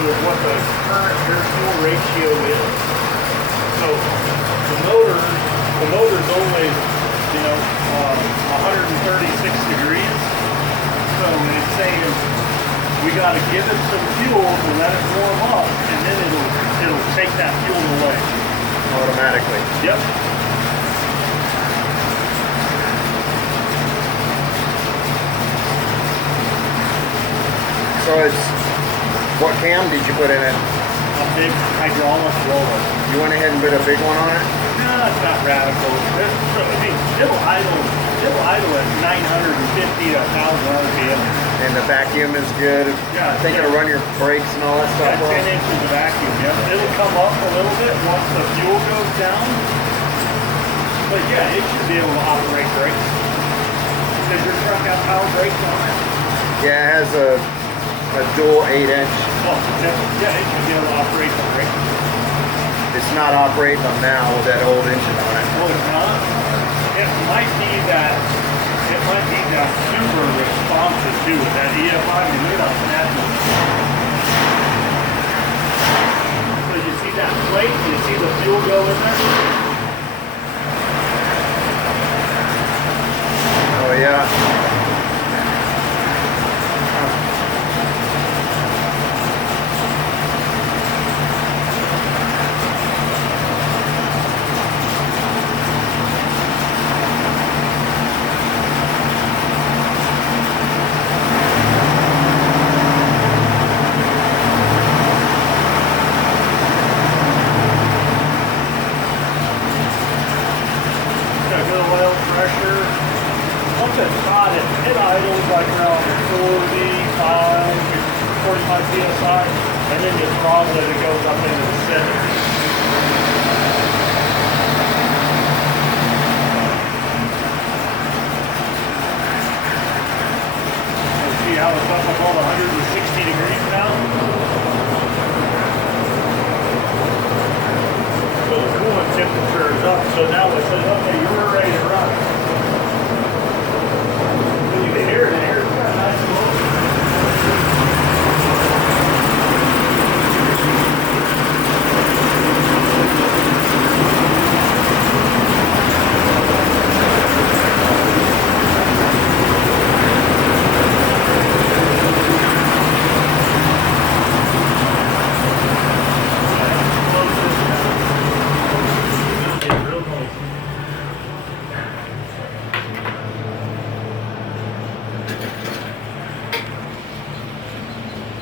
with what the current air-fuel ratio is. So the motor's always, 136 degrees. So it's saying we got to give it some fuel to let it warm up, and then it'll take that fuel away automatically. Yep. So it's, what cam did you put in it? A big hydraulic roller. You went ahead and put a big one on it? No, it's not radical. It'll idle at 950 to 1,000 RPM. And the vacuum is good. Yeah, I think it'll run your brakes and all that stuff. Yeah, 10 inches of vacuum. Yep. It'll come up a little bit once the fuel goes down. But yeah, it should be able to operate brakes. Does your truck have power brakes on it? Yeah, it has a dual 8-inch. Oh, yeah, it should be able to operate the brake. It's not operating them now with that old engine on it. Oh, it's not? It might be that super responsive too with that EFI. I mean, they're not natural. So you see that plate? You see the fuel go in there? Oh yeah. It idles like around 45 psi, and then you throttle it, it goes up into the 70s. See how it's up above 160 degrees now? So the coolant temperature is up, so now it says, okay, you're ready to run. Here it is.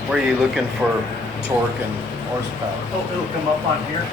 Where are you looking for torque and horsepower? Oh, it'll come up on here.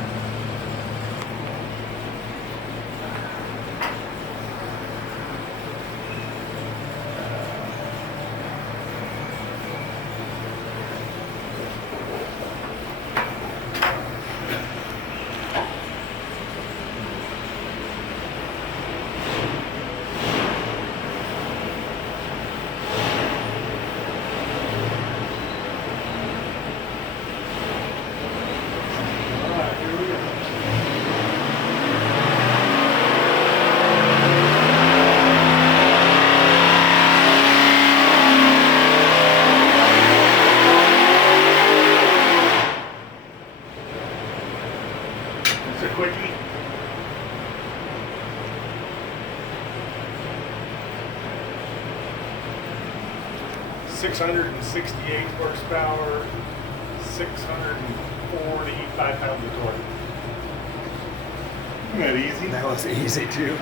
A quickie. .668 horsepower, 645 pounds of torque. Isn't that easy? That was easy too.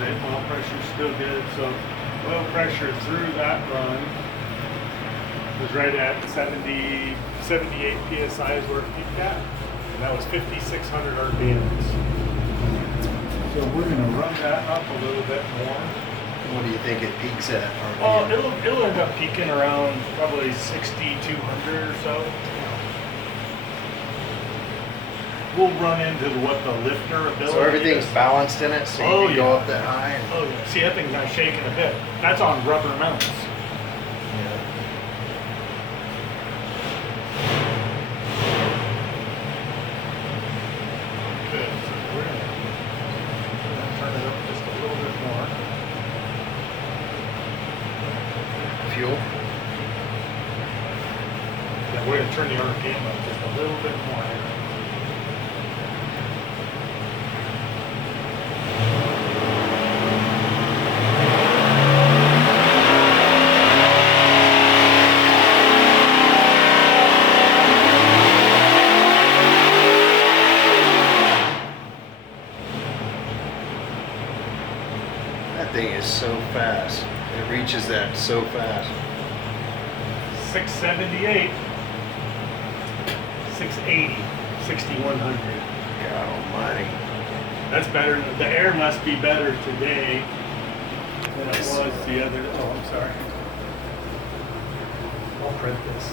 Oil pressure's still good, so oil pressure through that run was right at 78 psi is where it peaked at, and that was 5,600 RPMs. So we're going to run that up a little bit more. What do you think it peaks at? Well, it'll end up peaking around probably 6,200 or so. We'll run into what the lifter ability So everything's is. balanced in it, so you can go up that high. And oh yeah. See, that thing's not shaking a bit. That's on rubber mounts. Good. So we're gonna turn it up just a little bit more. Fuel. Yeah, we're gonna turn the RPM up just a little bit more. That thing is so fast. It reaches that so fast. 678, 680, 6100. God almighty. That's better. The air must be better today than it was the other. Oh, I'm sorry. I'll print this.